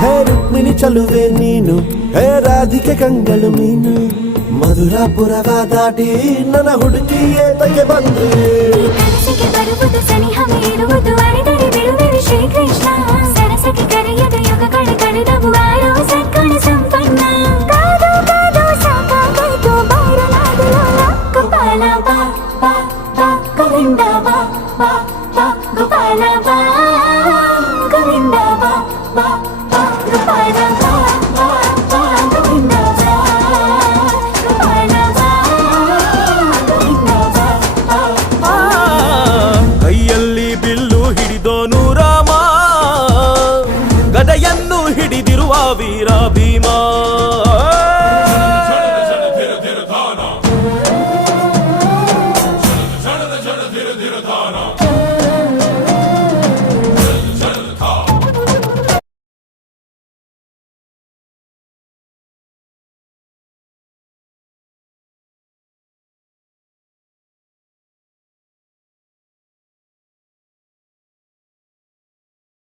ಹೇ ರುಕ್ಮಿಣಿ ಚಲುವೆ ನೀನು, ಹೇ ರಾಧಿಕೆ ಕಂಗಳು ಮೀನು, ಮಧುರಾಪುರವ ದಾಟಿ ನನ್ನ ಹುಡುಕಿ ಏತಕ್ಕೆ ಬಂದ್ರೆ ಕನಸಿಗೆ ಬರುವುದು ಸನಿಹ ಮೀರುವುದು ಅರೆದರೆ ಬಿಡುವೆ ಶ್ರೀಕೃಷ್ಣ ಸರಸಕ್ಕೆ ಕರೆಯದ ಯುಗಗಳ ಕಳೆದವು ಆರೋ ಸತ್ಕಣ ಸಂಪನ್ನ ಕಾದು ಕಾದು ಸಾಕಾಗಾಯ್ತು ಬಾರಲಾಗಲ ಗೋಪಾಲ ಬಾ ಬಾ ಬಾ ಗೋವಿಂದ ಬಾ ಬಾ ಬಾ ಗೋಪಾಲ ಬಾ ಗೋವಿಂದ ಬಾ ಬಾ ಬಾ ಗೋಪಾಲ ಬಾ ಬಾ ಬಾ ಗೋವಿಂದ ಬಾ ಗೋಪಾಲ ಬಾ ಗೋವಿಂದ ಬಾ ಬಾ ಬಾ. ಕೈಯಲ್ಲಿ ಬಿಲ್ಲು ಹಿಡಿದೋನು ರಾಮ, ಗದೆಯನ್ನು ಹಿಡಿದಿರುವ ವೀರ ಭೀಮ.